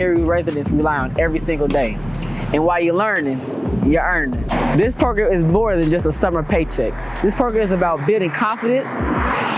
Gary residents rely on every single day. And while you're learning, you're earning. This program is more than just a summer paycheck. This program is about building confidence,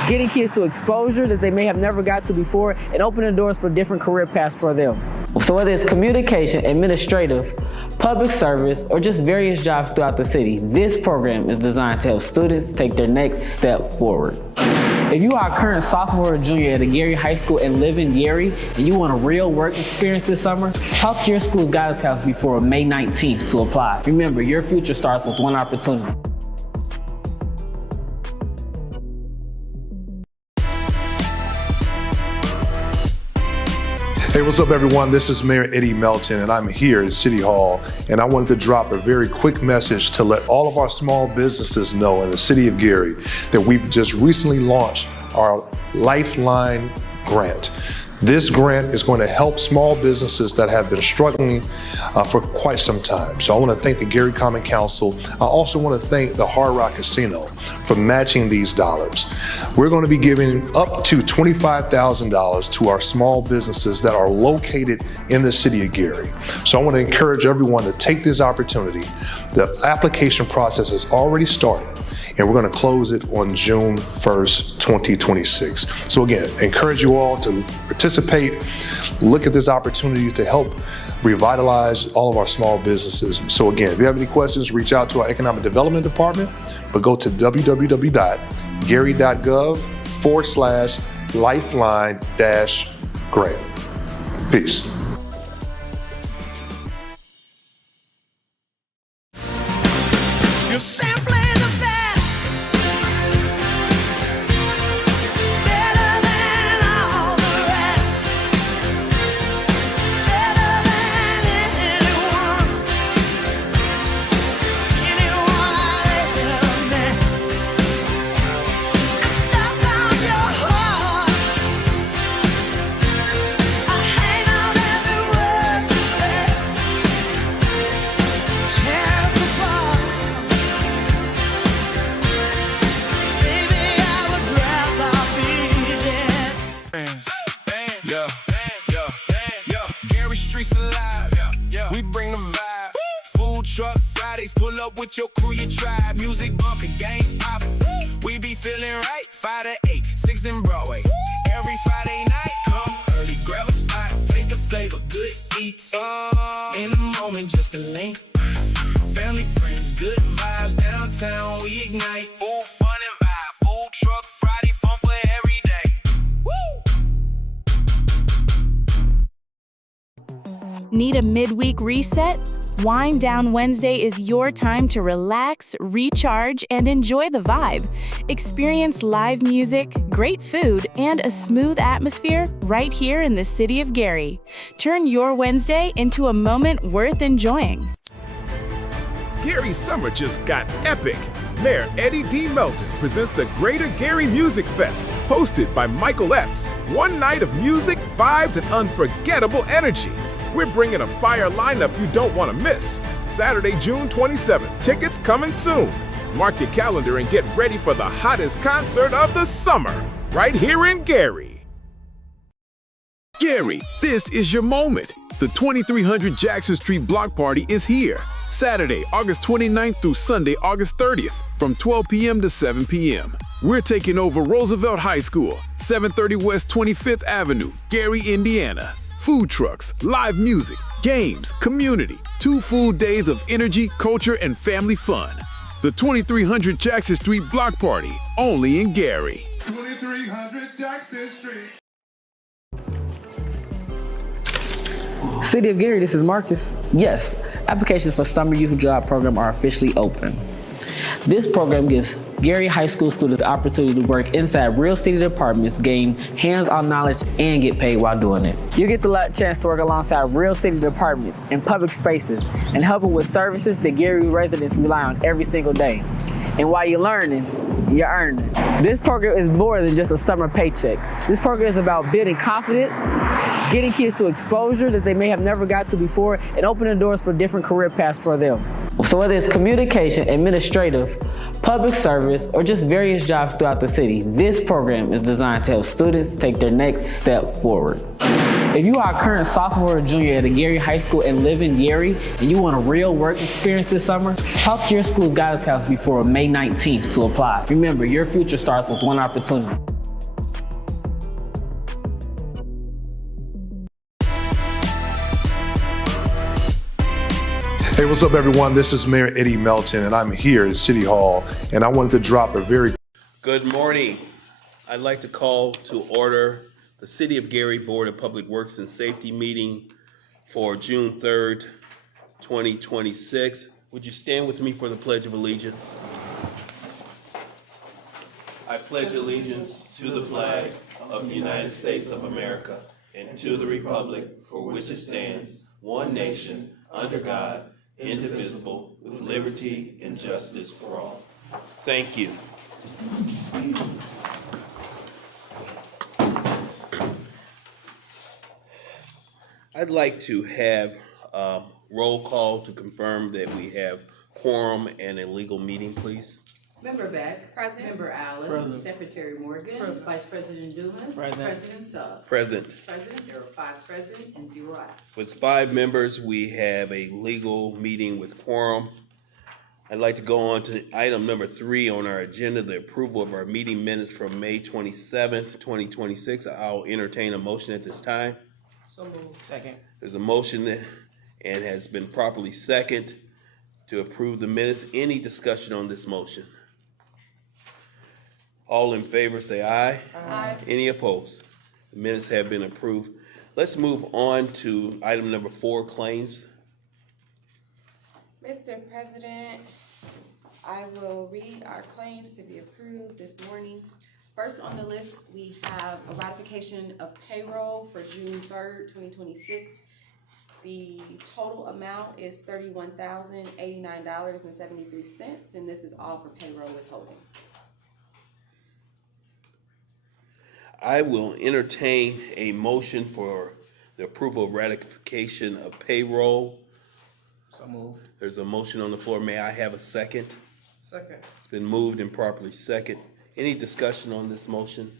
getting kids to exposure that they may have never got to before, and opening doors for different career paths for them. So whether it's communication, administrative, public service, or just various jobs throughout the city, this program is designed to help students take their next step forward. If you are a current sophomore or junior at a Gary High School and live in Gary, and you want a real work experience this summer, talk to your school's guidance counselor before May 19th to apply. Remember, your future starts with one opportunity. Hey, what's up everyone? This is Mayor Eddie Melton and I'm here at City Hall, and I wanted to drop a very quick message to let all of our small businesses know in the city of Gary that we've just recently launched our Lifeline grant. This grant is going to help small businesses that have been struggling for quite some time. So I want to thank the Gary Common Council. I also want to thank the Hard Rock Casino for matching these dollars. We're going to be giving up to $25,000 to our small businesses that are located in the city of Gary. So I want to encourage everyone to take this opportunity. The application process has already started, and we're going to close it on June 1st, 2026. So again, encourage you all to participate, look at this opportunity to help revitalize all of our small businesses. So again, if you have any questions, reach out to our Economic Development Department, but go to www.gary.gov/lifeline-grant. Peace. You're simply the best, better than all the rest, better than anyone I've ever met. I'm stuck on your heart, I hang on every word you say, tear us apart. Gary Streets alive. We bring the vibe. Food truck Fridays, pull up with your crew, your tribe. Music bumping, games popping. We be feeling right. 5 to 8, 6 in Broadway. Every Friday night, come early, grab a spot, taste the flavor, good eats. In a moment, just a link. Family, friends, good vibes downtown. We ignite. Full fun and vibe. Food truck Friday, fun for every day. Need a midweek reset? Wind Down Wednesday is your time to relax, recharge, and enjoy the vibe. Experience live music, great food, and a smooth atmosphere right here in the city of Gary. Turn your Wednesday into a moment worth enjoying. Gary's summer just got epic. Mayor Eddie D. Melton presents the Greater Gary Music Fest, hosted by Michael Epps. One night of music, vibes, and unforgettable energy. We're bringing a fire lineup you don't want to miss. Saturday, June 27th. Tickets coming soon. Mark your calendar and get ready for the hottest concert of the summer, right here in Gary. Gary, this is your moment. The 2300 Jackson Street Block Party is here. Saturday, August 29th through Sunday, August 30th, from 12 p.m. to 7 p.m. We're taking over Roosevelt High School, 730 West 25th Avenue, Gary, Indiana. Food trucks, live music, games, community, 2 full days of energy, culture, and family fun. The 2300 Jackson Street Block Party, only in Gary. 2300 Jackson Street. City of Gary, this is Marcus. Yes, applications for Summer Youth Job Program are officially open. This program gives Gary High School students the opportunity to work inside real city departments, gain hands-on knowledge, and get paid while doing it. You get the chance to work alongside real city departments and public spaces and helping with services that Gary residents rely on every single day. And while you're learning, you're earning. This program is more than just a summer paycheck. This program is about building confidence, getting kids to exposure that they may have never got to before, and opening doors for different career paths for them. So whether it's communication, administrative, public service, or just various jobs throughout the city, this program is designed to help students take their next step forward. If you are a current sophomore or junior at a Gary High School and live in Gary and you want a real work experience this summer, talk to your school's guidance counselor before May 19th to apply. Remember, your future starts with one opportunity. Hey, what's up, everyone? This is Mayor Eddie Melton, and I'm here at City Hall, and I wanted to drop a very Good morning. I'd like to call to order the City of Gary Board of Public Works and Safety meeting for June 3rd, 2026. Would you stand with me for the Pledge of Allegiance? I pledge allegiance to the flag of the United States of America and to the republic for which it stands, one nation, under God, indivisible, with liberty and justice for all. Thank you. I'd like to have a roll call to confirm that we have quorum and a legal meeting, please. Member Beck. Present. Member Allen. Present. Secretary Morgan. Present. Vice President Dumas. Present. President Suggs. Present. President, there are 5 present and 0 absent. With 5 members, we have a legal meeting with quorum. I'd like to go on to item number 3 on our agenda, the approval of our meeting minutes from May 27th, 2026. I'll entertain a motion at this time. So moved. Second. There's a motion that, and has been properly seconded to approve the minutes. Any discussion on this motion? All in favor say aye. Aye. Any opposed? The minutes have been approved. Let's move on to item number 4, claims. Mr. President, I will read our claims to be approved this morning. First on the list, we have a ratification of payroll for June 3rd, 2026. The total amount is $31,089.73, and this is all for payroll withholding. I will entertain a motion for the approval of ratification of payroll. So moved. There's a motion on the floor. May I have a second? Second. It's been moved and properly second. Any discussion on this motion?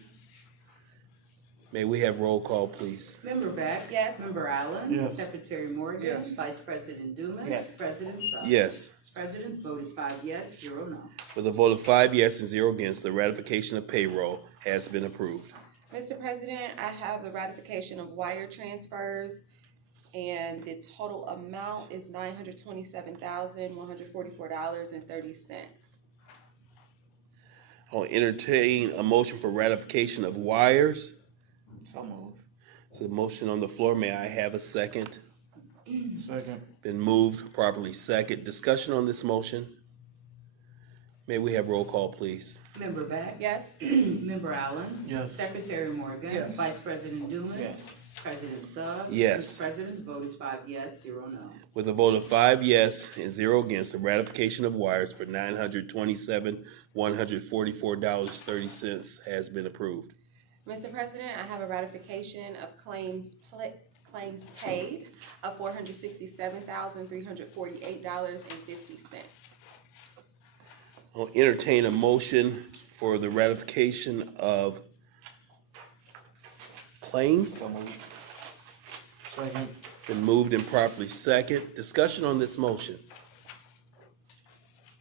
May we have roll call, please? Member Beck. Yes. Member Allen. Yes. Secretary Morgan. Yes. Vice President Dumas. Yes. President Suggs. Yes. President, vote is 5 yes, 0 no. With a vote of 5 yes and 0 against, the ratification of payroll has been approved. Mr. President, I have the ratification of wire transfers, and the total amount is $927,144.30. I'll entertain a motion for ratification of wires. So moved. So the motion on the floor. May I have a second? Second. Been moved, properly second. Discussion on this motion. May we have roll call, please? Member Beck. Yes. Member Allen. Yes. Secretary Morgan. Yes. Vice President Dumas. Yes. President Suggs. Yes. Mr. President, vote is 5 yes, 0 no. With a vote of 5 yes and 0 against, the ratification of wires for $927,144.30 has been approved. Mr. President, I have a ratification of claims paid of $467,348.50. I'll entertain a motion for the ratification of claims. So moved. Second. Been moved and properly second. Discussion on this motion.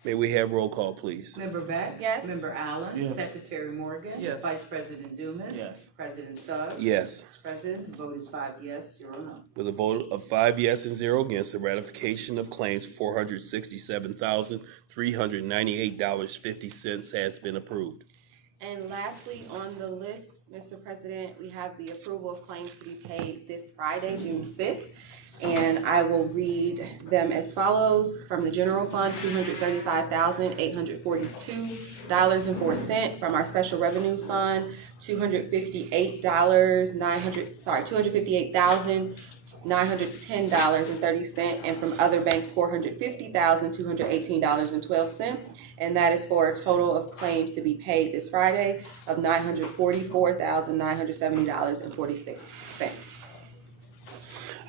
May we have roll call, please? Member Beck. Yes. Member Allen. Yes. Secretary Morgan. Yes. Vice President Dumas. Yes. President Suggs. Yes. Mr. President, the vote is 5 yes, 0 no. With a vote of 5 yes and 0 against, the ratification of claims $467,398.50 has been approved. And lastly, on the list, Mr. President, we have the approval of claims to be paid this Friday, June 5th. And I will read them as follows. From the general fund, $235,842.04. From our special revenue fund, $258,910.30. And from other banks, $450,218.12. And that is for a total of claims to be paid this Friday of $944,970.46.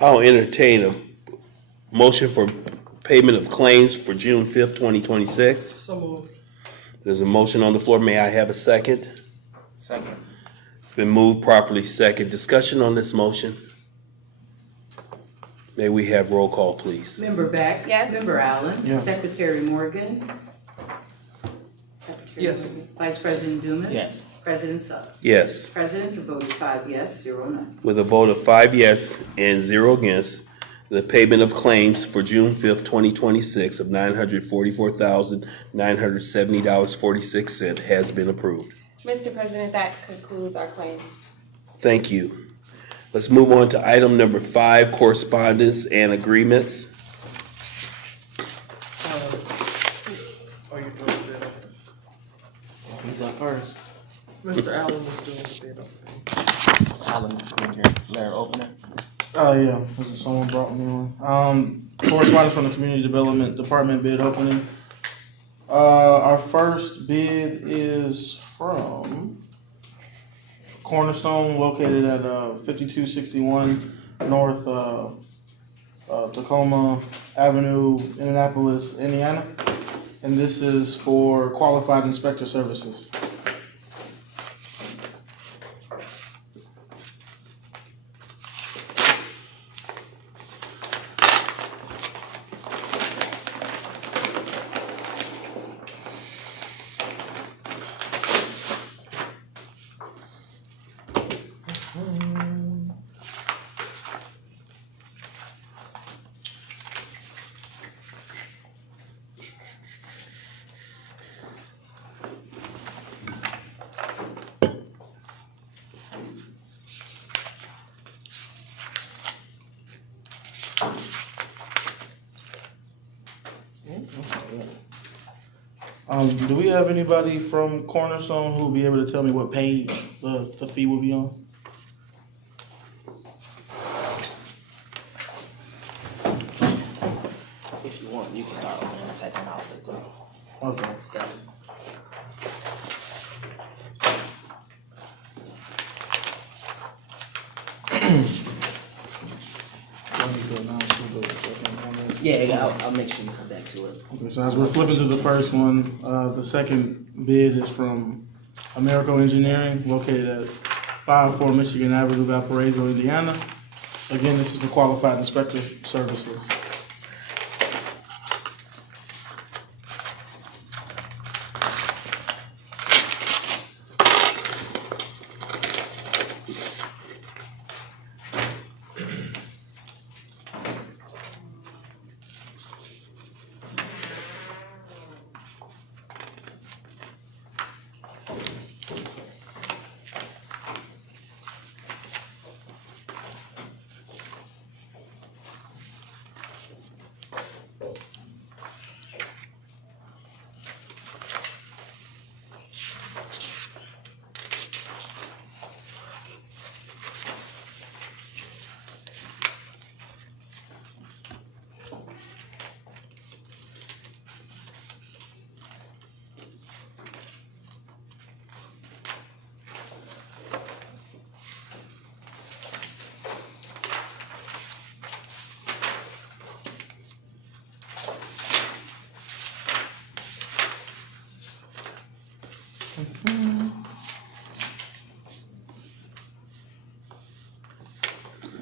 I'll entertain a motion for payment of claims for June 5th, 2026. So moved. There's a motion on the floor. May I have a second? Second. It's been moved, properly second. Discussion on this motion. May we have roll call, please? Member Beck? Yes. Member Allen? Yeah. Secretary Morgan? Secretary Yes. Morgan. Vice President Dumas? Yes. President Suggs? Yes. President, the vote is 5 yes, 0 no. With a vote of 5 yes and 0 against, the payment of claims for June 5th, 2026 of $944,970.46 has been approved. Mr. President, that concludes our claims. Thank you. Let's move on to item number 5, correspondence and agreements. Are you doing the bid opening? Who's up first? Mr. Allen was doing the bid opening. Alan, Larry, open it. Oh, yeah, someone brought me on. Correspondence from the Community Development Department bid opening. Our first bid is from Cornerstone, located at 5261 North Tacoma Avenue, Indianapolis, Indiana. And this is for qualified inspector services. Do we have anybody from Cornerstone who will be able to tell me what page the fee will be on? If you want, you can start opening the second outfit too. Okay, got it. Yeah, I'll make sure you come back to it. Okay, so as we're flipping to the first one, the second bid is from Americo Engineering, located at 54 Michigan Avenue, Valparaiso, Indiana. Again, this is for qualified inspector services.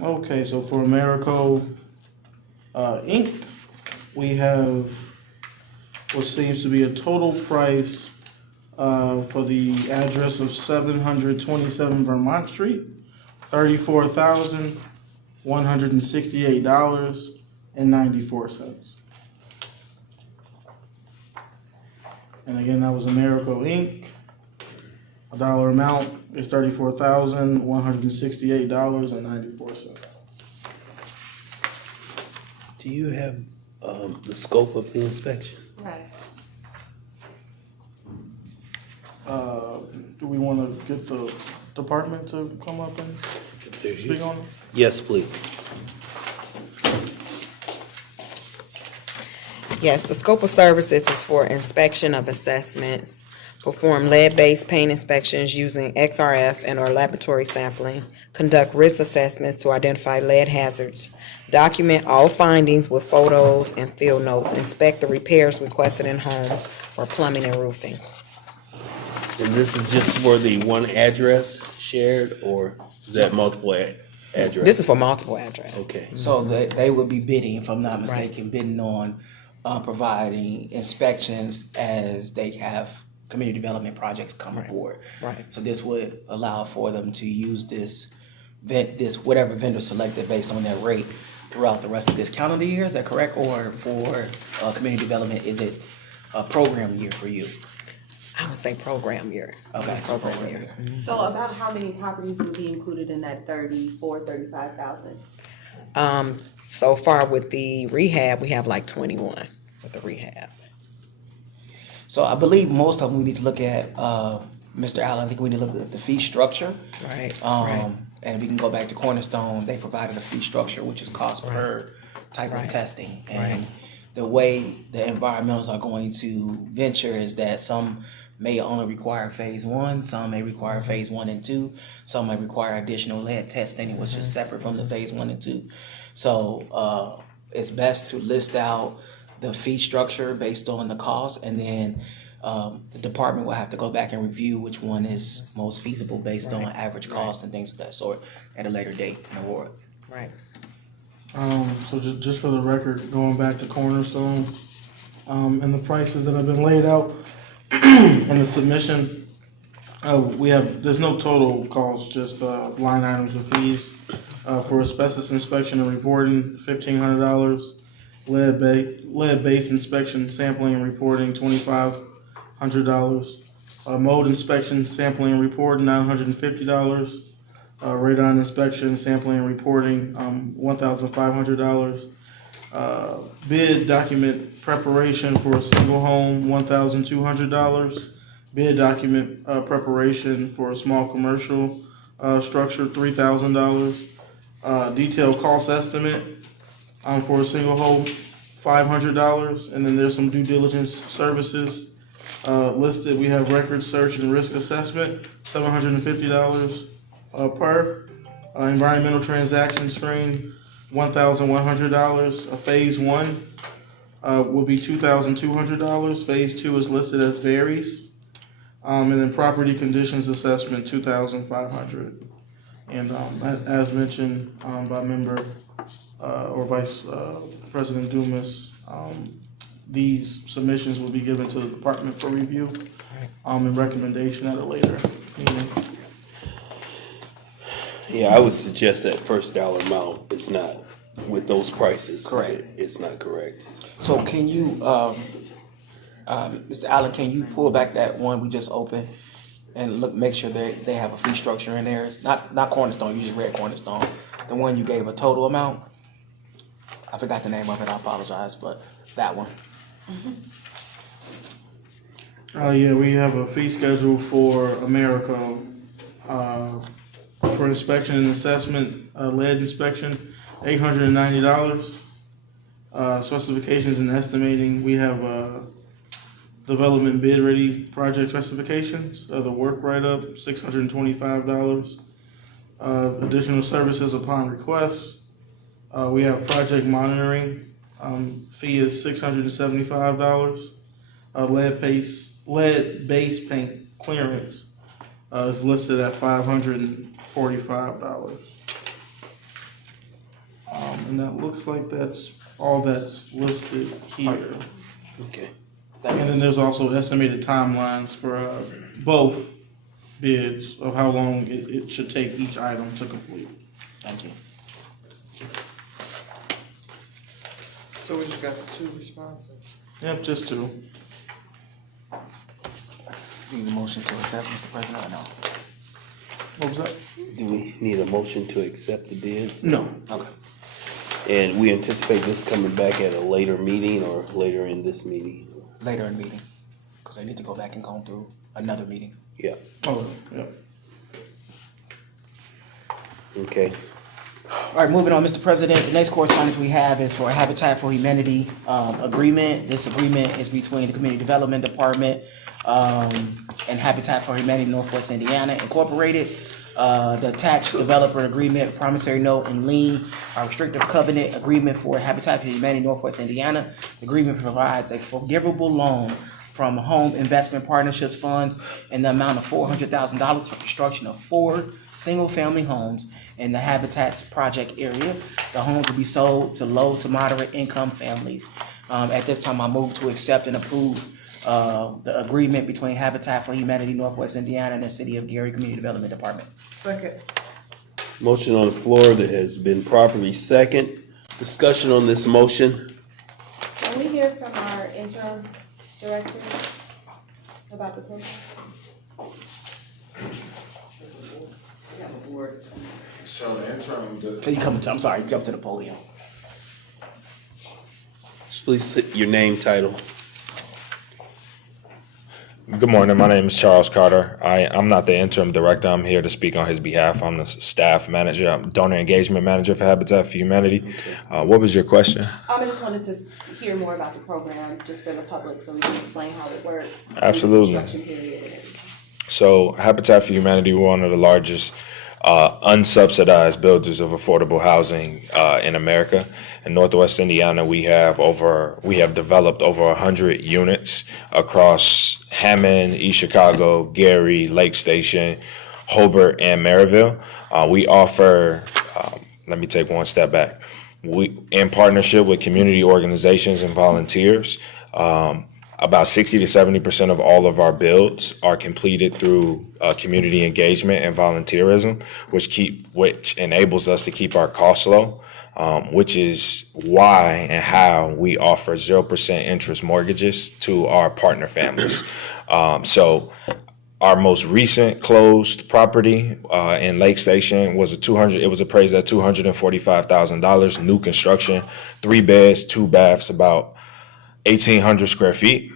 Okay, so for Americo Inc., we have what seems to be a total price for the address of 727 Vermont Street, $34,168.94. And again, that was Americo Inc. A dollar amount is $34,168.94. Do you have the scope of the inspection? Right. Do we want to get the department to come up and speak on it? Yes, please. Yes, the scope of services is for inspection of assessments, perform lead-based paint inspections using XRF and or laboratory sampling, conduct risk assessments to identify lead hazards, document all findings with photos and field notes, inspect the repairs requested in home for plumbing and roofing. And this is just for the one address shared, or is that multiple address? This is for multiple addresses. Okay. So they will be bidding, if I'm not mistaken, bidding on providing inspections as they have community development projects come aboard. Right. So this would allow for them to use this whatever vendor selected based on their rate throughout the rest of this calendar year. Is that correct? Or for community development, is it a program year for you? I would say program year. Okay, It's program year. So about how many properties would be included in that 35,000? So far with the rehab, we have like 21 with the rehab. So I believe most of them we need to look at, Mr. Allen, I think we need to look at the fee structure. Right, And we can go back to Cornerstone, they provided a fee structure, which is cost per type of testing. And the way the environmentals are going to venture is that some may only require phase 1, some may require phase 1 and 2, some may require additional lead testing, which is separate from the phase 1 and 2. So it's best to list out the fee structure based on the cost, and then the department will have to go back and review which one is most feasible based on average cost and things of that sort at a later date and award. Right. So just for the record, going back to Cornerstone, and the prices that have been laid out in the submission, there's no total cost, just line items and fees. For asbestos inspection and reporting, $1,500. Lead-based inspection, sampling and reporting, $2,500. Mold inspection, sampling and reporting, $950. Radon inspection, sampling and reporting, $1,500. Bid document preparation for a single home, $1,200. Bid document preparation for a small commercial structure, $3,000. Detailed cost estimate for a single home, $500. And then there's some due diligence services listed. We have record search and risk assessment, $750 per. Environmental transaction screen, $1,100. Phase 1 will be $2,200. Phase 2 is listed as varies. And then property conditions assessment, $2,500. And as mentioned by member or Vice President Dumas, these submissions will be given to the department for review and recommendation at a later meeting. Yeah, I would suggest that first dollar amount is not, with those prices. Correct. It's not correct. So can you, Mr. Allen, can you pull back that one we just opened and make sure they have a fee structure in there? It's not Cornerstone, you just read Cornerstone. The one you gave a total amount, I forgot the name of it, I apologize, but that one. Yeah, we have a fee schedule for America, for inspection and assessment, lead inspection, $890. Specifications and estimating, we have development bid ready project specifications, the work write-up, $625. Additional services upon request. We have project monitoring, fee is $675. Lead-based paint clearance is listed at $545. And that looks like that's all that's listed here. Okay. And then there's also estimated timelines for both bids of how long it should take each item to complete. Thank you. So we just got 2 responses. Yep, just 2. Need a motion to accept, Mr. President, or no? What was that? Do we need a motion to accept the bids? No. Okay. And we anticipate this coming back at a later meeting or later in this meeting? Later in the meeting, because I need to go back and go through another meeting. Yeah. Oh, yeah. Okay. All right, moving on, Mr. President. The next correspondence we have is for a Habitat for Humanity agreement. This agreement is between the Community Development Department and Habitat for Humanity Northwest Indiana Incorporated. The attached developer agreement, promissory note, and lien are restrictive covenant agreement for Habitat for Humanity Northwest Indiana. The agreement provides a forgivable loan from Home Investment Partnerships funds in the amount of $400,000 for construction of 4 single-family homes in the Habitats project area. The homes will be sold to low to moderate income families. At this time, I move to accept and approve the agreement between Habitat for Humanity Northwest Indiana and the City of Gary Community Development Department. Second. Motion on the floor that has been properly second. Discussion on this motion. Can we hear from our interim director about the program? So the interim, Can you come to the podium. Please state your name, title. Good morning, my name is Charles Carter. I'm not the interim director, I'm here to speak on his behalf. I'm the staff manager, I'm donor engagement manager for Habitat for Humanity. What was your question? I just wanted to hear more about the program, just for the public, so we can explain how it works. Absolutely. The construction period and everything. So Habitat for Humanity, we're one of the largest unsubsidized builders of affordable housing in America. In Northwest Indiana, we have developed over 100 units across Hammond, East Chicago, Gary, Lake Station, Hobart, and Maryville. We offer, let me take one step back. We, in partnership with community organizations and volunteers, about 60 to 70% of all of our builds are completed through community engagement and volunteerism, which enables us to keep our costs low, which is why and how we offer 0% interest mortgages to our partner families. So our most recent closed property in Lake Station was it was appraised at $245,000, new construction, 3 beds, 2 baths, about 1,800 square feet.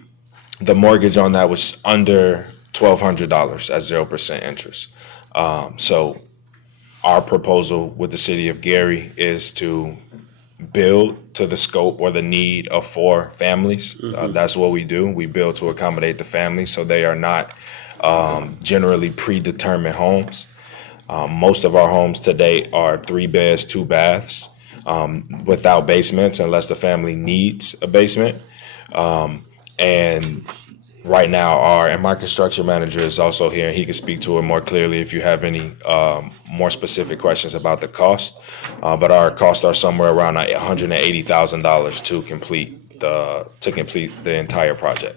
The mortgage on that was under $1,200 at 0% interest. So our proposal with the city of Gary is to build to the scope or the need of 4 families. That's what we do. We build to accommodate the families, so they are not generally predetermined homes. Most of our homes today are 3 beds, 2 baths, without basements unless the family needs a basement. And right now, my construction manager is also here, and he can speak to it more clearly if you have any more specific questions about the cost. But our costs are somewhere around $180,000 to complete the entire project.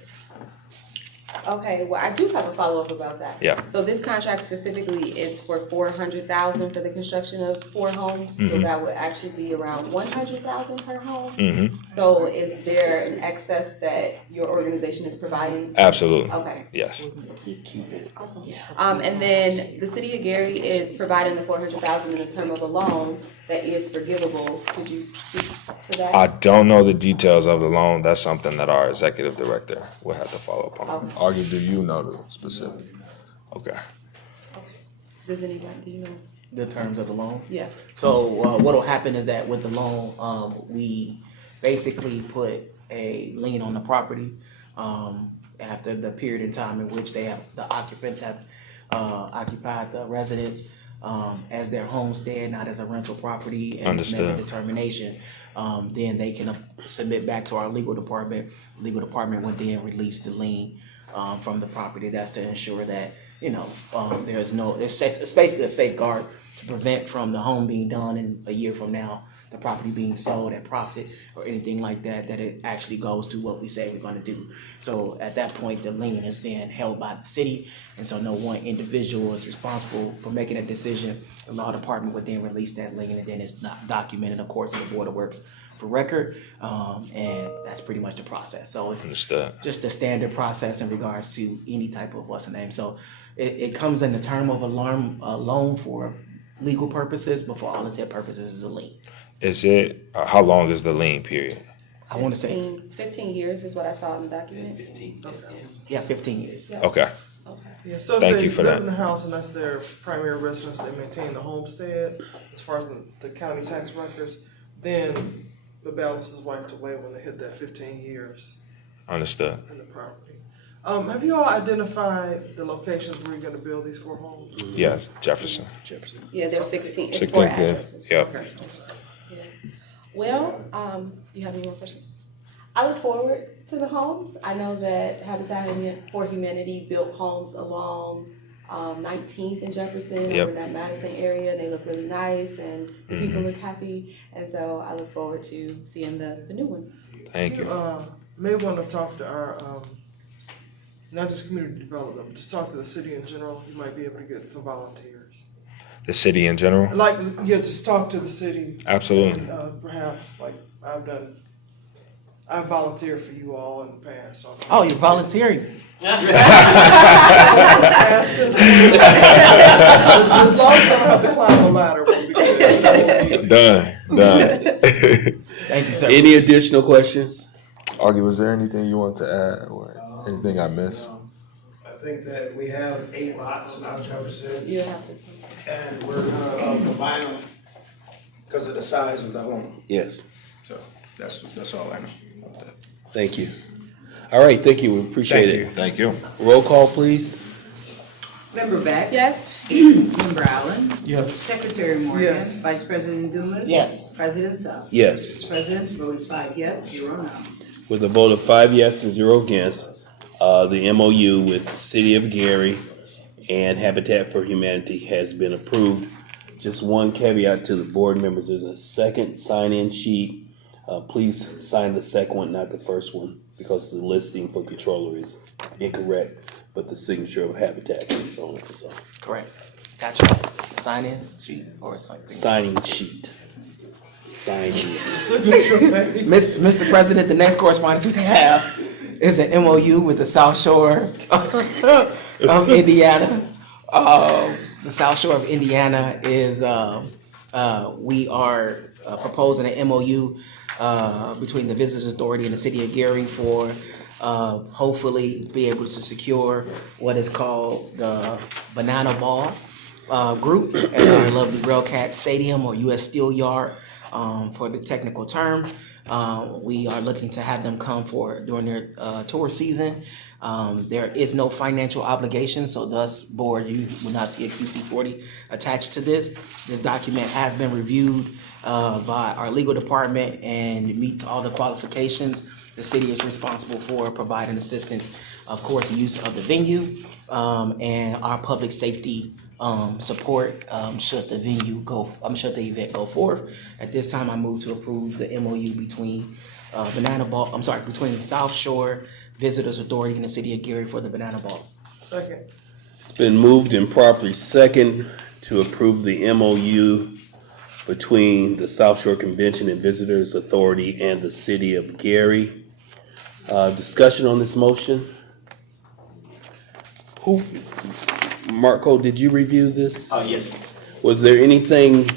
Okay, well, I do have a follow-up about that. Yeah. So this contract specifically is for $400,000 for the construction of 4 homes, so Mhm. that would actually be around $100,000 per home. Mhm. So is there an excess that your organization is providing? Absolutely. Okay. Yes. Awesome. And then the city of Gary is providing the $400,000 in the term of a loan that is forgivable. Could you speak to that? I don't know the details of the loan. That's something that our executive director will have to follow up on. Okay. Augie, do you know the specific? Okay. Does anybody, do you know? The terms of the loan? Yeah. So what'll happen is that with the loan, we basically put a lien on the property after the period in time in which the occupants have occupied the residence as their homestead, not as a rental property, and make a determination. Then they can submit back to our legal department. Legal department would then release the lien from the property. That's to ensure that it's basically a safeguard to prevent from the home being done in a year from now, the property being sold at profit or anything like that, that it actually goes to what we say we're going to do. So at that point, the lien is then held by the city, and so no one individual is responsible for making a decision. The law department would then release that lien, and then it's not documented, of course, in the Board of Works for record, and that's pretty much the process. So it's just a standard process in regards to any type of So it comes in the term of a loan for legal purposes, but for all intent purposes, is a lien. Is it, how long is the lien period? I want to say 15 years is what I saw in the document. 15 years. Yeah. Okay. Yeah, so Thank if you they for live that. in the house and that's their primary residence, they maintain the homestead, as far as the county tax records, then the balance is wiped away when they hit that 15 years Understood. in the property. Have you all identified the locations where you're gonna build these 4 homes? Yes, Jefferson. Yeah, there's 16. It's 16, 4 yeah. addresses. Yep. Yeah. Well, you have any more questions? I look forward to the homes. I know that Habitat for Humanity built homes along 19th in Jefferson, Yep. over in that Madison area. They look really nice and the Mm-hmm. people look happy. And so I look forward to seeing the new one. Thank you. May want to talk to our, not just community development, but just talk to the city in general. You might be able to get some volunteers. The city in general? Like, yeah, just talk to the city. Absolutely. And, perhaps, like, I've volunteered for you all in the past. So Oh, you're volunteering? As long as I don't have to climb a ladder. we'll be good. Done. Thank you, sir. Any additional questions? Augie, was there anything you want to add or anything I missed? I think that we have 8 lots in our Jefferson, You have to. and we're gonna combine them because of the size of the home. Yes. So that's all I know about that. Thank you. All right, thank you. We appreciate it. Thank you. Roll call, please. Member Beck? Yes. Member Allen? Yes. Secretary Morgan? Yes. Vice President Dumas? Yes. President Suggs? Yes. Mr. President, vote is 5 yes, 0 no. With a vote of 5 yes and 0 against, the MOU with the City of Gary and Habitat for Humanity has been approved. Just one caveat to the board members, there's a second sign-in sheet. Please sign the second one, not the first one, because the listing for controller is incorrect, but the signature of Habitat is on it, so. Correct. Gotcha. Sign in sheet or something. Signing sheet. Sign in. Mr. President, the next correspondence we have is an MOU with the South Shore of Indiana. The South Shore of Indiana is, we are proposing an MOU between the Visitors Authority and the City of Gary for hopefully be able to secure what is called the Banana Ball group at our lovely Railcat Stadium or US Steel Yard for the technical term. We are looking to have them come during their tour season. There is no financial obligation, so thus, board, you will not see a QC40 attached to this. This document has been reviewed by our legal department and meets all the qualifications. The city is responsible for providing assistance, of course, use of the venue, and our public safety support should the event go forth. At this time, I move to approve the MOU between between South Shore Visitors Authority and the City of Gary for the Banana Ball. Second. It's been moved and properly second to approve the MOU between the South Shore Convention and Visitors Authority and the City of Gary. Discussion on this motion? Marco, did you review this? Yes. Was there anything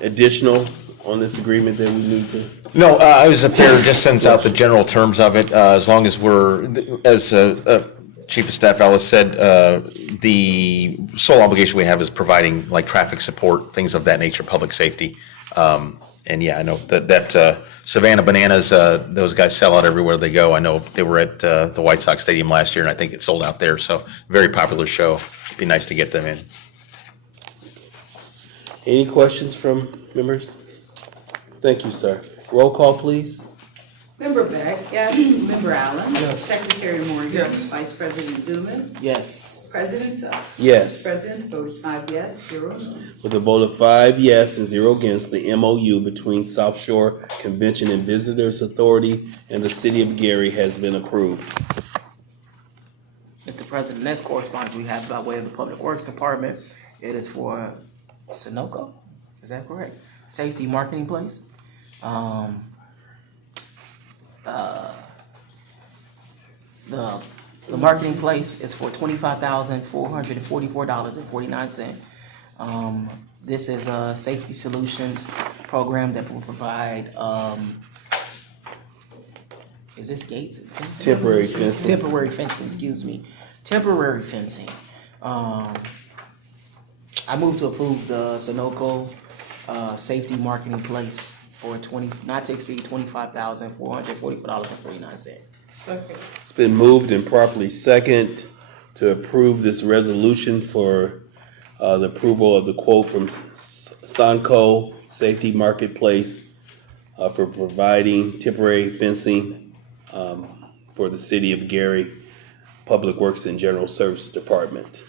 additional on this agreement that we need to? No, I was up there, just sends out the general terms of it, as long as as Chief of Staff Ellis said, the sole obligation we have is providing like traffic support, things of that nature, public safety. And yeah, I know that Savannah Bananas, those guys sell out everywhere they go. I know they were at the White Sox Stadium last year, and I think it sold out there. So very popular show. Be nice to get them in. Any questions from members? Thank you, sir. Roll call, please. Member Beck? Yes. Member Allen? Yes. Secretary Morgan? Yes. Vice President Dumas? Yes. President Suggs? Yes. Mr. President, vote is 5 yes, 0 no. With a vote of 5 yes and 0 against, the MOU between South Shore Convention and Visitors Authority and the City of Gary has been approved. Mr. President, next correspondence we have by way of the Public Works Department. It is for Sunoco, is that correct? Safety Marketing Place. The marketing place is for $25,444.49. This is a safety solutions program that will provide, is this gates? Temporary fencing. Temporary fencing, excuse me. Temporary fencing. I move to approve the Sunoco safety marketing place for not to exceed $25,444.49. Second. It's been moved and properly second to approve this resolution for the approval of the quote from Sunoco Safety Marketplace for providing temporary fencing for the City of Gary. Public Works and General Service Department.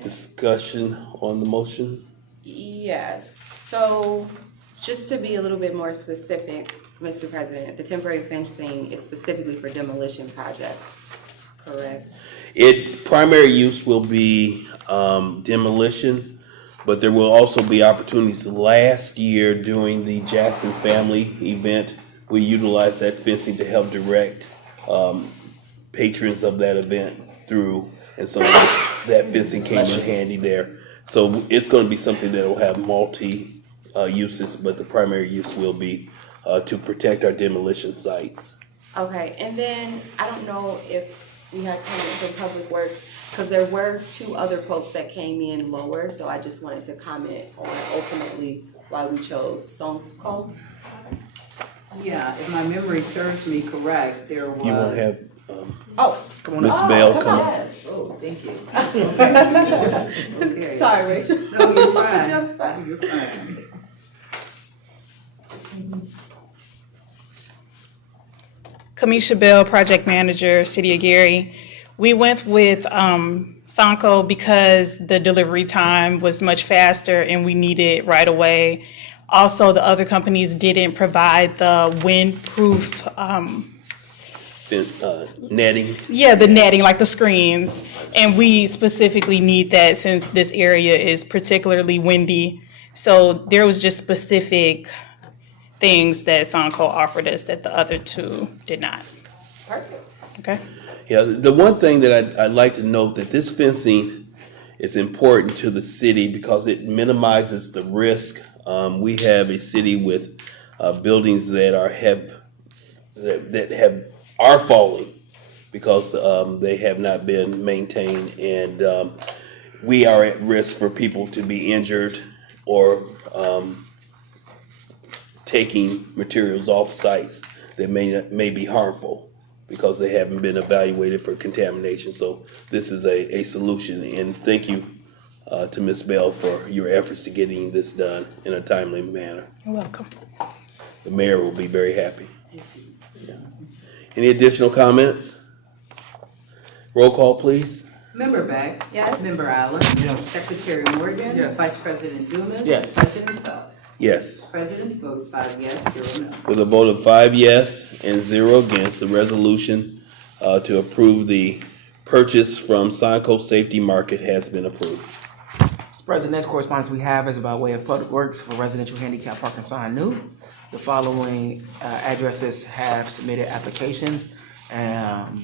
Discussion on the motion? Yes, so just to be a little bit more specific, Mr. President, the temporary fencing is specifically for demolition projects, correct? Primary use will be demolition, but there will also be opportunities. Last year during the Jackson Family event, we utilized that fencing to help direct patrons of that event through, and so that fencing came in handy there. So it's going to be something that will have multi uses, but the primary use will be to protect our demolition sites. Okay, and then I don't know if we had comments from Public Works, because there were 2 other quotes that came in lower, so I just wanted to comment on ultimately why we chose Sonco. Yeah, if my memory serves me correct, there was. You won't have come on Ms. up. Bell Oh, come. yes. Oh, thank you. Okay. Sorry, Rachel. No, you're Put fine. you on the spot. You're fine. Kamisha Bell, Project Manager, City of Gary. We went with Sonco because the delivery time was much faster and we needed it right away. Also, the other companies didn't provide the windproof, Netting. yeah, the netting, like the screens. And we specifically need that since this area is particularly windy. So there was just specific things that Sonco offered us that the other 2 did not. Perfect. Okay. Yeah, the one thing that I'd like to note that this fencing is important to the city because it minimizes the risk. We have a city with buildings that are falling because they have not been maintained, and we are at risk for people to be injured or taking materials off sites that may be harmful because they haven't been evaluated for contamination. So this is a solution, and thank you to Ms. Bell for your efforts to getting this done in a timely manner. You're welcome. The mayor will be very happy. Yeah. Any additional comments? Roll call, please. Member Beck? Yes. Member Allen? Yes. Secretary Morgan? Yes. Vice President Dumas? Yes. President Suggs? Yes. President votes 5 yes, 0 no. With a vote of 5 yes and 0 against, the resolution to approve the purchase from Sonco Safety Market has been approved. Mr. President, next correspondence we have is by way of Public Works for residential handicap parking sign new. The following addresses have submitted applications, and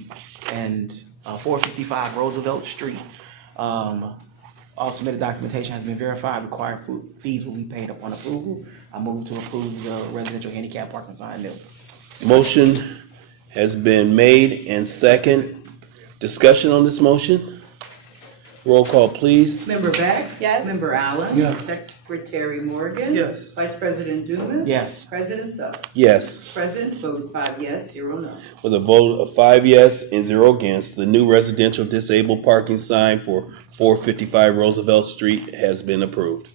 455 Roosevelt Street. All submitted documentation has been verified. Required fees will be paid upon approval. I move to approve the residential handicap parking sign new. Motion has been made and second. Discussion on this motion? Roll call, please. Member Beck? Yes. Member Allen? Yes. Secretary Morgan? Yes. Vice President Dumas? Yes. President Suggs? Yes. President votes 5 yes, 0 no. With a vote of 5 yes and 0 against, the new residential disabled parking sign for 455 Roosevelt Street has been approved.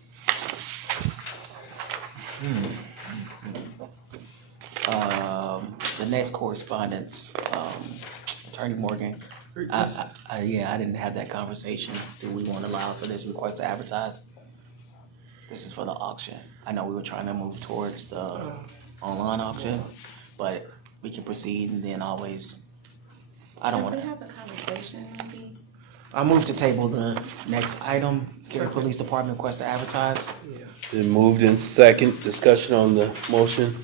The next correspondence, Attorney Morgan. I didn't have that conversation. Do we want to allow for this request to advertise? This is for the auction. I know we were trying to move towards the online auction, but we can proceed and then always, I don't want Can to. we have a conversation, maybe? I move to table the next item, Gary Police Department request to advertise. Been moved in second. Discussion on the motion.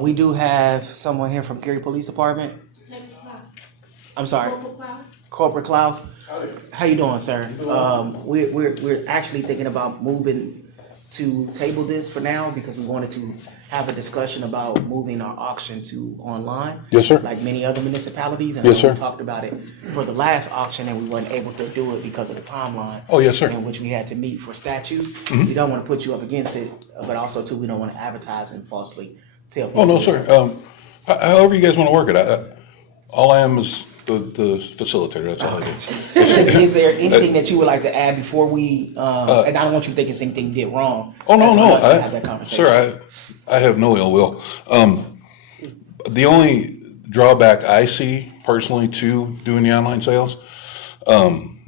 We do have someone here from Gary Police Department. I'm sorry. Corporal Klaus. How you doing, sir? We're actually thinking about moving to table this for now because we wanted to have a discussion about moving our auction to online. Yes, sir. Like many other municipalities. And Yes, sir. We talked about it for the last auction and we weren't able to do it because of the timeline. Oh, yes, sir. In which we had to meet for statute. Mhm. We don't want to put you up against it, but also too, we don't want to advertise and falsely tell people. Oh, no, sir. However you guys want to work it. All I am is the facilitator. That's all I do. Is there anything that you would like to add before we, and I don't want you to think it's anything you did wrong. Oh, no, That's no. why I have that conversation. Sir, I have no ill will. The only drawback I see personally to doing the online sales,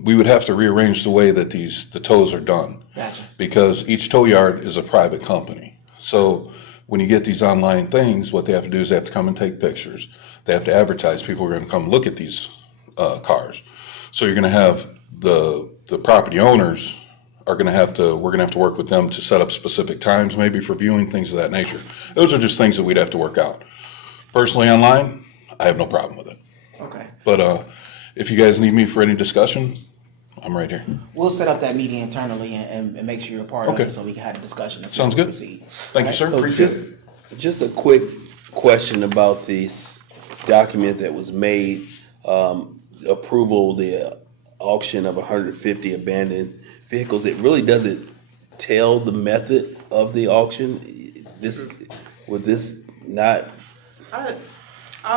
we would have to rearrange the way that the tows are done. Gotcha. Because each tow yard is a private company. So when you get these online things, what they have to do is they have to come and take pictures. They have to advertise. People are going to come look at these cars. So you're going to have the property owners we're going to have to work with them to set up specific times, maybe for viewing, things of that nature. Those are just things that we'd have to work out. Personally, online, I have no problem with it. Okay. But if you guys need me for any discussion, I'm right here. We'll set up that meeting internally and make sure you're a part of Okay. it so we can have a discussion. And see Sounds where good. we proceed. Thank you, sir. Appreciate it. Just a quick question about this document that was made, approval, the auction of 150 abandoned vehicles. It really doesn't tell the method of the auction. Would this not? I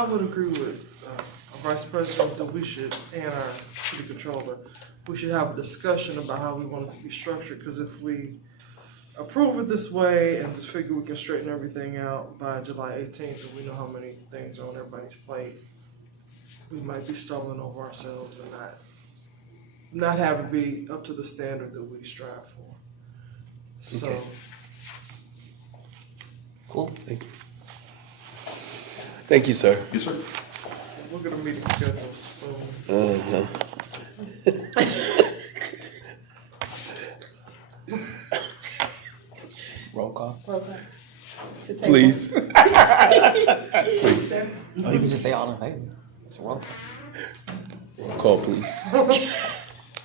would agree with our Vice President that we should, and our City Controller, we should have a discussion about how we want it to be structured, because if we approve it this way and just figure we can straighten everything out by July 18th, and we know how many things are on everybody's plate, we might be stumbling over ourselves and not have it be up to the standard that we strive for. So. Okay. Cool, thank you. Thank you, sir. Yes, sir. We'll get a meeting scheduled. Roll call. Please. Please. Oh, you can just say all in favor. It's a roll call. Roll call, please.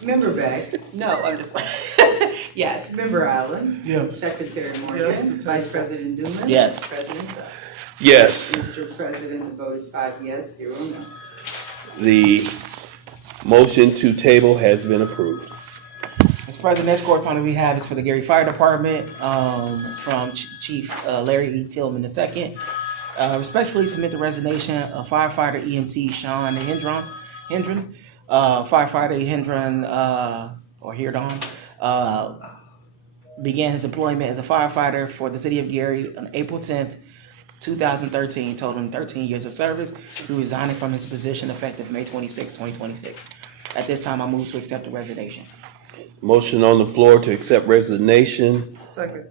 Member Beck? No, I'm just like, yes. Member Allen? Yes. Secretary Morgan? Yes. Vice President Dumas? Yes. President Suggs? Yes, Mr. President, the vote is 5 yes, 0 no. the motion to table has been approved. Mr. President, next correspondence we have is for the Gary Fire Department, from Chief Larry E. Tillman II. Respectfully submit the resignation of firefighter EMT Sean Hendron, firefighter Hendron began his employment as a firefighter for the city of Gary on April 10th, 2013, totaling 13 years of service, through resigning from his position effective May 26, 2026. At this time, I move to accept the resignation. Motion on the floor to accept resignation. Second.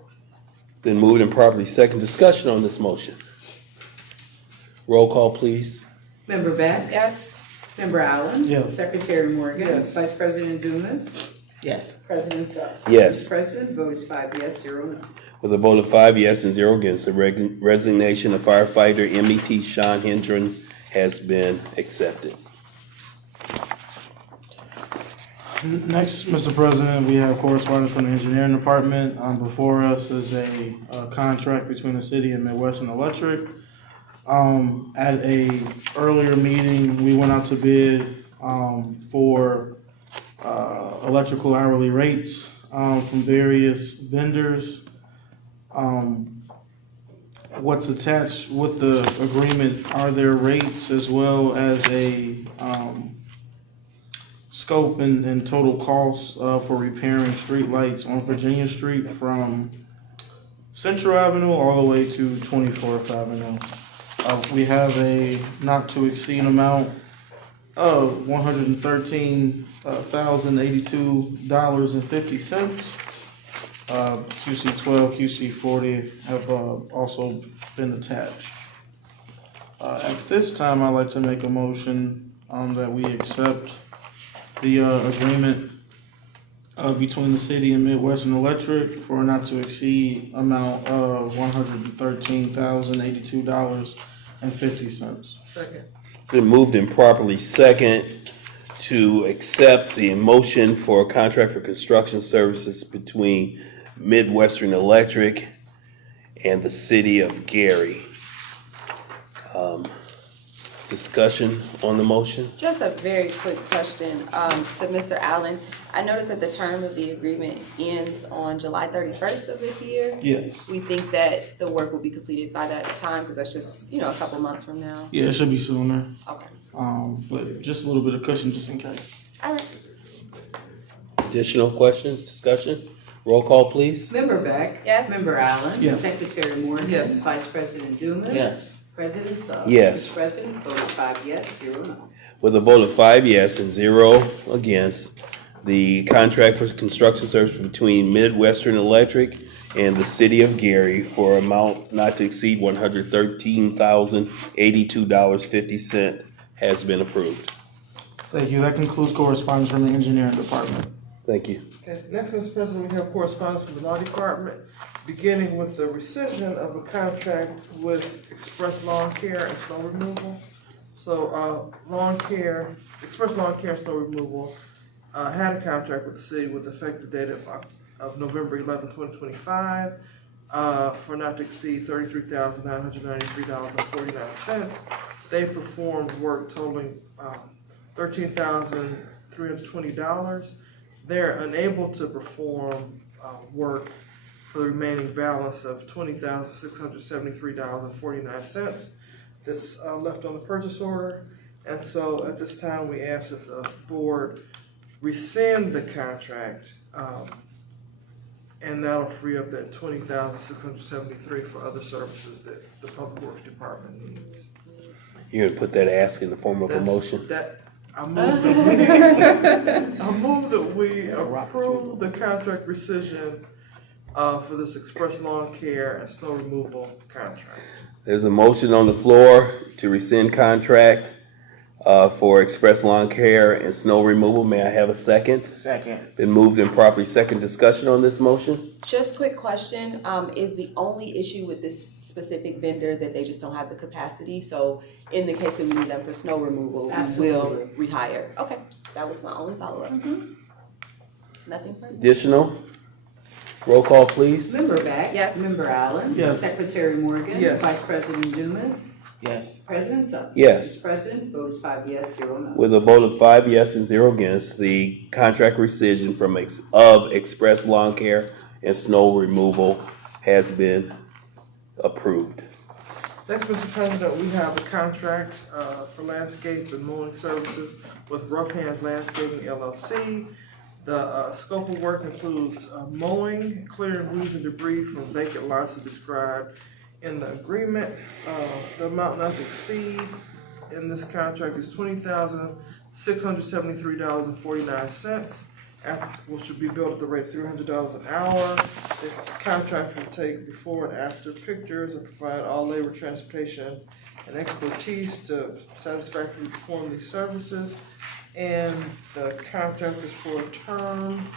Been moved and properly second. Discussion on this motion. Roll call, please. Member Beck? Yes. Member Allen? Yes. Secretary Morgan? Yes. Vice President Dumas? Yes. President Suggs? Yes. Mr. President, the vote is 5 yes, 0 no. With a vote of 5 yes and 0 against, the resignation of firefighter MET Sean Hendron has been accepted. Next, Mr. President, we have correspondence from the engineering department. Before us is a contract between the city and Midwestern Electric. At a earlier meeting, we went out to bid for electrical hourly rates from various vendors. What's attached with the agreement are their rates as well as a scope and total costs for repairing streetlights on Virginia Street from Central Avenue all the way to 24th Avenue. We have a not to exceed amount of $113,082.50. QC 12, QC 40 have also been attached. At this time, I'd like to make a motion that we accept the agreement between the city and Midwestern Electric for a not to exceed amount of $113,082.50. Second. It's been moved and properly second to accept the motion for a contract for construction services between Midwestern Electric and the city of Gary. Discussion on the motion? Just a very quick question to Mr. Allen. I noticed that the term of the agreement ends on July 31st of this year. Yes. We think that the work will be completed by that time, because that's just, a couple months from now. Yeah, it should be sooner. Okay. But just a little bit of cushion just in case. All right. Additional questions, discussion? Roll call, please. Member Beck? Yes. Member Allen? Yes. Secretary Morgan? Yes. Vice President Dumas? Yes. President Suggs. Yes. Mr. President, vote is 5 yes, 0 no. With a vote of 5 yes and 0 against, the contract for construction service between Midwestern Electric and the City of Gary for amount not to exceed $113,082.50 has been approved. Thank you. That concludes correspondence from the engineering department. Thank you. Okay, next, Mr. President, we have correspondence from the law department, beginning with the rescission of a contract with Express Lawn Care and Snow Removal. So, Express Lawn Care and Snow Removal, had a contract with the city with effective date of November 11, 2025, for not to exceed $33,993.49. They performed work totaling, $13,320. They're unable to perform work for the remaining balance of $20,673.49 that's left on the purchase order. And so at this time, we ask that the board rescind the contract, and that'll free up that $20,673 for other services that the Public Works Department needs. You're gonna put that ask in the form of a motion? I move that we approve the contract rescission for this Express Lawn Care and Snow Removal contract. There's a motion on the floor to rescind contract for Express Lawn Care and Snow Removal. May I have a second? Second. Been moved and properly second. Discussion on this motion? Just quick question, is the only issue with this specific vendor that they just don't have the capacity? So in the case that we need them for snow removal, we will Absolutely. rehire. Okay, that was my only follow-up. Nothing further? Additional? Roll call, please. Member Beck? Yes. Member Allen? Yes. Secretary Morgan? Yes. Vice President Dumas? Yes. President Suggs? Yes. Mr. President, vote is 5 yes, 0 no. With a vote of 5 yes and 0 against, the contract rescission of Express Lawn Care and Snow Removal has been approved. Next, Mr. President, we have a contract for landscape and mowing services with Rough Hands Landscaping LLC. The scope of work includes mowing, clearing weeds and debris from vacant lots as described in the agreement. The amount not to exceed in this contract is $20,673.49, which will be billed at the rate of $300 an hour. The contractor will take before and after pictures and provide all labor, transportation, and expertise to satisfactorily perform these services. And the contract is for a term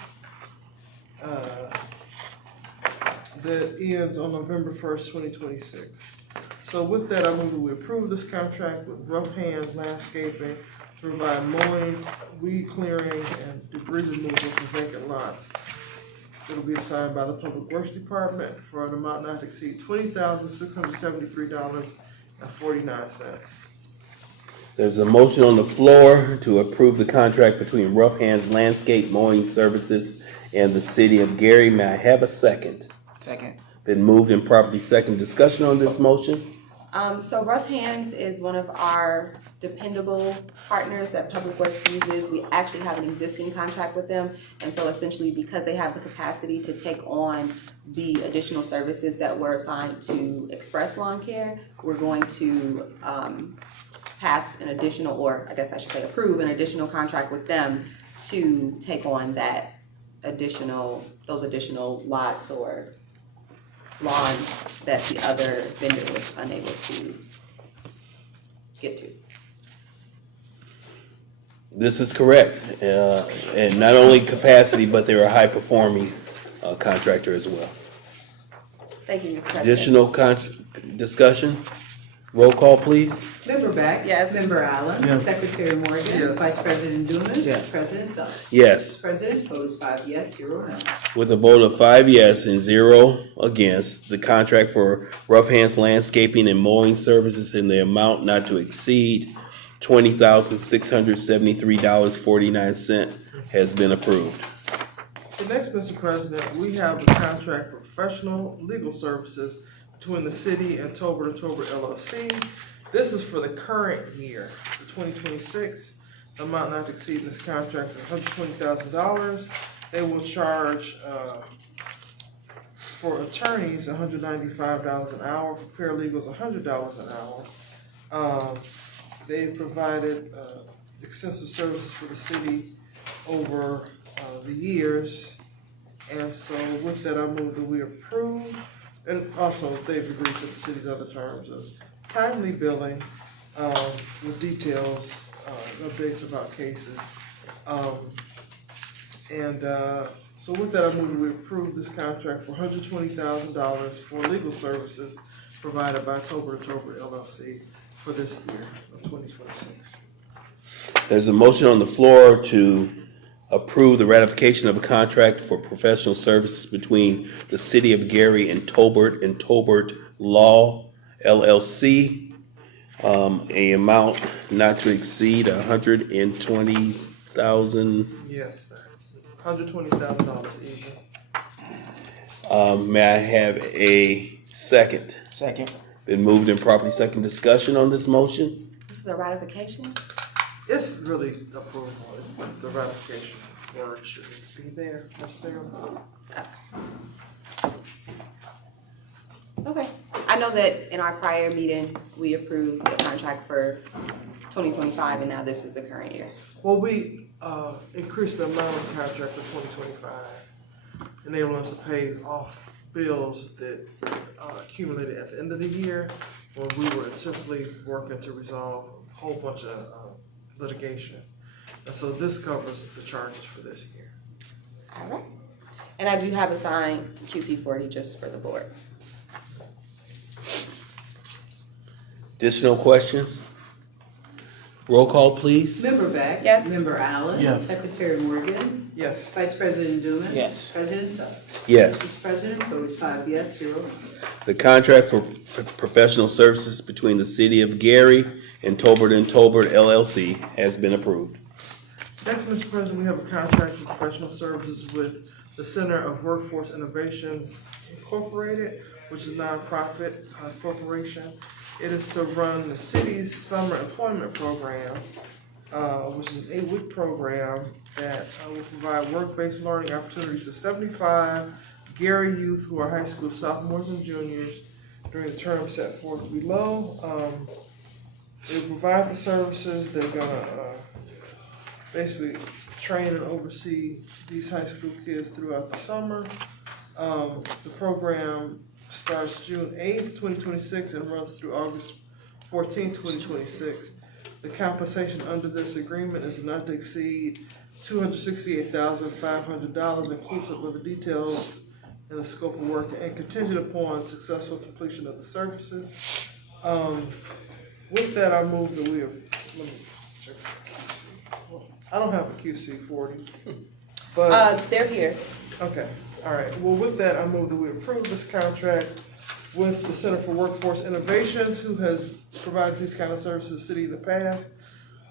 that ends on November 1st, 2026. So with that, I move that we approve this contract with Rough Hands Landscaping to provide mowing, weed clearing, and debris removal from vacant lots. It'll be assigned by the Public Works Department for an amount not to exceed $20,673.49. There's a motion on the floor to approve the contract between Rough Hands Landscape Mowing Services and the City of Gary. May I have a second? Second. Been moved and properly second. Discussion on this motion? So Rough Hands is one of our dependable partners that Public Works uses. We actually have an existing contract with them. And so essentially, because they have the capacity to take on the additional services that were assigned to Express Lawn Care, we're going to pass an additional, or I guess I should say approve an additional contract with them to take on that those additional lots or lawns that the other vendor was unable to get to. This is correct. And not only capacity, but they're a high-performing contractor as well. Thank you, Mr. President. Additional discussion? Roll call, please. Member Beck? Yes. Member Allen? Yes. Secretary Morgan? Yes. Vice President Dumas? Yes. President Suggs? Yes. Mr. President, vote is 5 yes, 0 no. With a vote of 5 yes and 0 against, the contract for Rough Hands Landscaping and Mowing Services in the amount not to exceed $20,673.49 has been approved. So next, Mr. President, we have a contract for professional legal services between the city and Tolbert & Tolbert LLC. This is for the current year, for 2026. The amount not to exceed in this contract is $120,000. They will charge For attorneys, $195 an hour. For paralegals, $100 an hour. They've provided extensive services for the city over the years. And so with that, I move that we approve. And also, they've agreed to the city's other terms of timely billing with details, updates about cases. So with that, I move that we approve this contract for $120,000 for legal services provided by Tobert & Tobert LLC for this year of 2026. There's a motion on the floor to approve the ratification of a contract for professional services between the City of Gary and Tobert Law LLC, a amount not to exceed $120,000. Yes, sir. $120,000 even. May I have a second? Second. Been moved and properly second. Discussion on this motion? This is a ratification? It's really approval. The ratification word shouldn't be there necessarily. Okay. I know that in our prior meeting, we approved the contract for 2025, and now this is the current year. Well, we increased the amount of the contract for 2025, enabling us to pay off bills that accumulated at the end of the year when we were intensely working to resolve a whole bunch of litigation. And so this covers the charges for this year. All right. And I do have a signed QC40 just for the board. Additional questions? Roll call, please. Member Beck? Yes. Member Allen? Yes. Secretary Morgan? Yes. Vice President Dumas? Yes. President Suggs? Yes. Mr. President, votes 5 yes, 0 no. The contract for professional services between the City of Gary and Tobert & Tobert LLC has been approved. Next, Mr. President, we have a contract for professional services with the Center of Workforce Innovations Incorporated, which is a nonprofit corporation. It is to run the city's summer employment program, which is an 8-week program that will provide work-based learning opportunities to 75 Gary youth who are high school sophomores and juniors during the term set forth below. They will provide the services. They're gonna basically train and oversee these high school kids throughout the summer. The program starts June 8th, 2026 and runs through August 14th, 2026. The compensation under this agreement is not to exceed $268,500, inclusive of the details and the scope of work, and contingent upon successful completion of the services. With that, I move that we have, let me check the QC. Well, I don't have a QC40, but. They're here. Okay, all right. Well, with that, I move that we approve this contract with the Center for Workforce Innovations, who has provided these kind of services to the city in the past,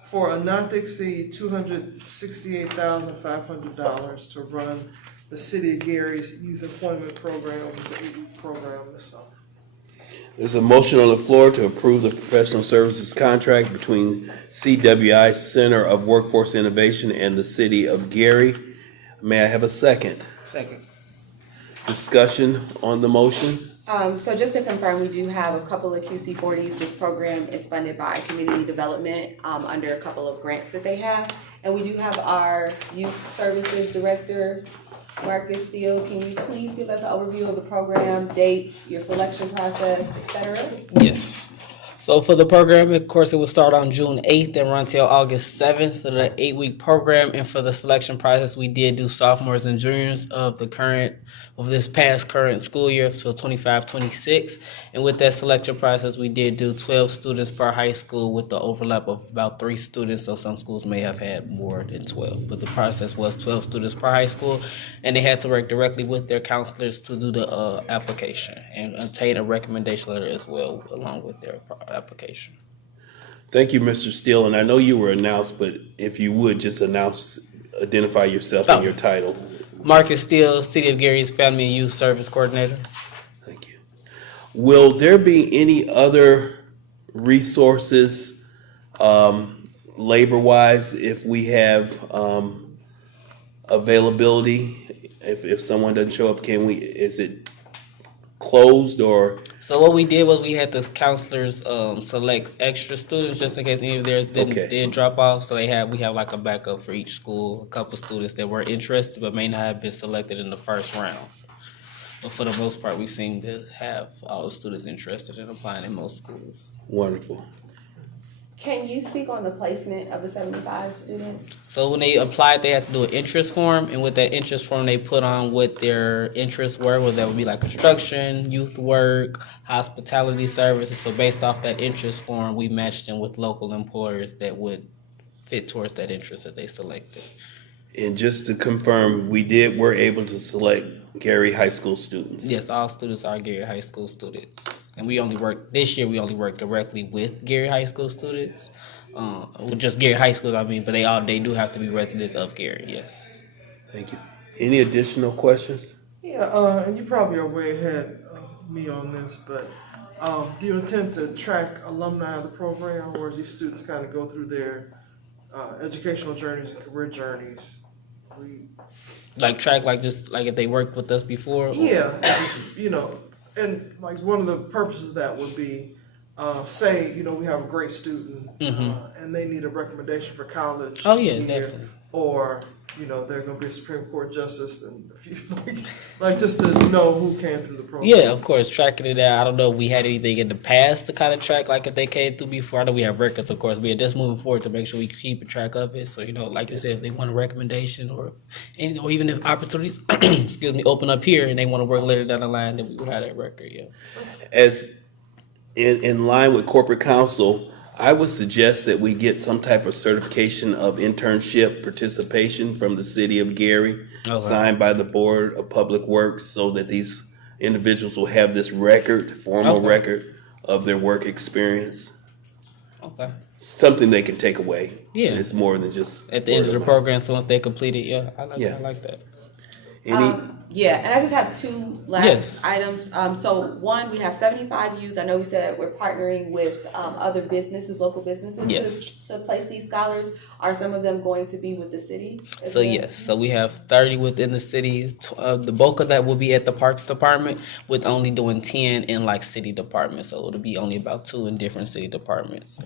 for a not to exceed $268,500 to run the City of Gary's Youth Employment Program, which is an 8-week program this summer. There's a motion on the floor to approve the professional services contract between CWI Center of Workforce Innovation and the City of Gary. May I have a second? Second. Discussion on the motion? So just to confirm, we do have a couple of QC40s. This program is funded by community development under a couple of grants that they have. And we do have our youth services director, Marcus Steele. Can you please give us an overview of the program, dates, your selection process, et cetera? Yes. So for the program, of course, it will start on June 8th and run till August 7th. So the 8-week program. And for the selection process, we did do sophomores and juniors of this past current school year, so 25-26. And with that selection process, we did do 12 students per high school with the overlap of about 3 students. So some schools may have had more than 12, but the process was 12 students per high school. And they had to work directly with their counselors to do the application and obtain a recommendation letter as well along with their application. Thank you, Mr. Steele. And I know you were announced, but if you would just identify yourself and your title. Marcus Steele, City of Gary's Family and Youth Service Coordinator. Thank you. Will there be any other resources, labor-wise, if we have availability? If someone doesn't show up, is it closed or? So what we did was we had the counselors select extra students just in case any of theirs did drop off. So we have like a backup for each school, a couple students that were interested but may not have been selected in the first round. But for the most part, we seem to have all the students interested in applying in most schools. Wonderful. Can you speak on the placement of the 75 students? So when they applied, they had to do an interest form, and with that interest form, they put on what their interests were, whether that would be like construction, youth work, hospitality services. So based off that interest form, we matched them with local employers that would fit towards that interest that they selected. And just to confirm, we're able to select Gary High School students? Yes, all students are Gary High School students. And this year we only work directly with Gary High School students. With just Gary High School, but they do have to be residents of Gary, yes. Thank you. Any additional questions? Yeah, and you probably are way ahead of me on this, but do you intend to track alumni of the program, or as these students kind of go through their educational journeys and career journeys? Like track, just if they worked with us before? Yeah, and like one of the purposes of that would be, say, we have a great student and they need a recommendation for college. Oh yeah, definitely. Or, they're going to be a Supreme Court justice, and if you just to know who came through the program. Yeah, of course, tracking it out. I don't know if we had anything in the past to kind of track, like if they came through before. I know we have records, of course. We are just moving forward to make sure we keep a track of it. So, like you said, if they want a recommendation or even if opportunities, open up here and they want to work later down the line, then we would have that record, yeah. As in line with corporate counsel, I would suggest that we get some type of certification of internship participation from the city of Gary, signed by the Board of Public Works, so that these individuals will have this formal record of their work experience. Okay. Something they can take away. Yeah. It's more than just at the end of the program. So once they complete it, I like that. Yeah, and I just have two last items. So one, we have 75 youth. I know we said we're partnering with other businesses, local businesses to place these scholars. Are some of them going to be with the city? So yes, so we have 30 within the city. The bulk of that will be at the Parks Department, with only doing 10 in city departments. So it'll be only about 2 in different city departments.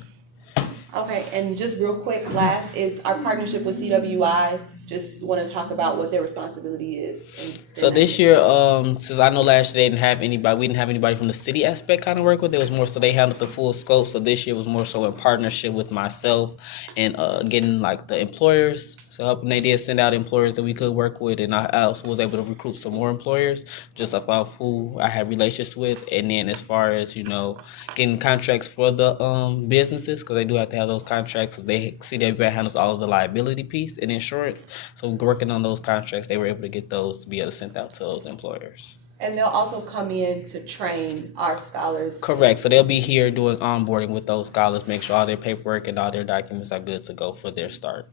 Okay, and just real quick, last is our partnership with CWI. Just want to talk about what their responsibility is. So this year, since I know last year we didn't have anybody from the city aspect kind of work with. It was more so they handled the full scope. So this year was more so in partnership with myself and getting the employers. So helping, they did send out employers that we could work with, and I also was able to recruit some more employers just about who I had relationships with. And then as far as getting contracts for the businesses, because they do have to have those contracts, because they CWI handles all of the liability piece and insurance. So working on those contracts, they were able to get those to be able to send out to those employers. And they'll also come in to train our scholars. Correct. So they'll be here doing onboarding with those scholars, make sure all their paperwork and all their documents are good to go for their start.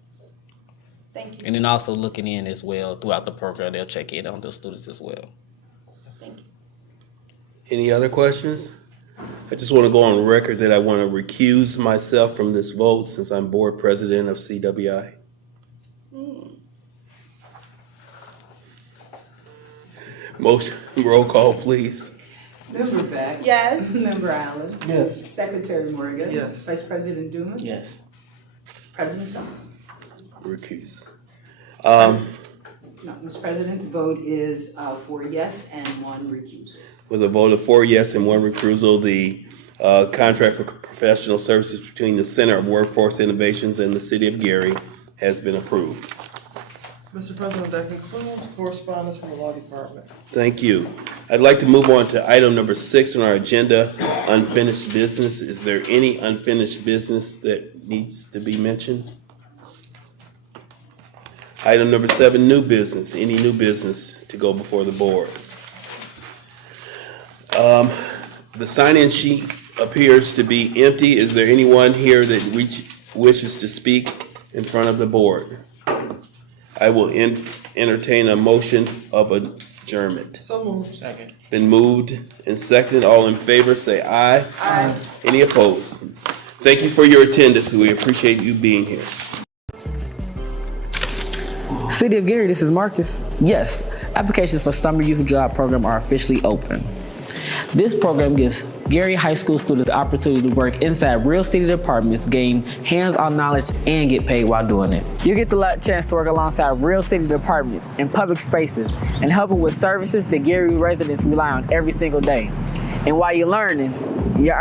Thank you. And then also looking in as well throughout the program, they'll check in on those students as well. Thank you. Any other questions? I just want to go on record that I want to recuse myself from this vote since I'm board president of CWI. Motion, roll call, please. Member Beck? Yes. Member Allen? Yes. Secretary Morgan? Yes. Vice President Dumas? Yes. President Summers? Recuse. No, Mr. President, the vote is 4 yes and 1 recusal. With a vote of 4 yes and 1 recusal, the contract for professional services between the Center of Workforce Innovations and the City of Gary has been approved. Mr. President, that concludes correspondence from the law department. Thank you. I'd like to move on to item number 6 on our agenda, unfinished business. Is there any unfinished business that needs to be mentioned? Item number 7, new business. Any new business to go before the board? The sign-in sheet appears to be empty. Is there anyone here that wishes to speak in front of the board? I will entertain a motion of adjournment. So moved. Second. Been moved and seconded. All in favor, say aye. Aye. Any opposed? Thank you for your attendance. We appreciate you being here. City of Gary, this is Marcus. Yes, applications for Summer Youth Job Program are officially open. This program gives Gary High School students the opportunity to work inside real city departments, gain hands-on knowledge, and get paid while doing it. You get the chance to work alongside real city departments in public spaces and helping with services that Gary residents rely on every single day. And while you're learning, you're earning.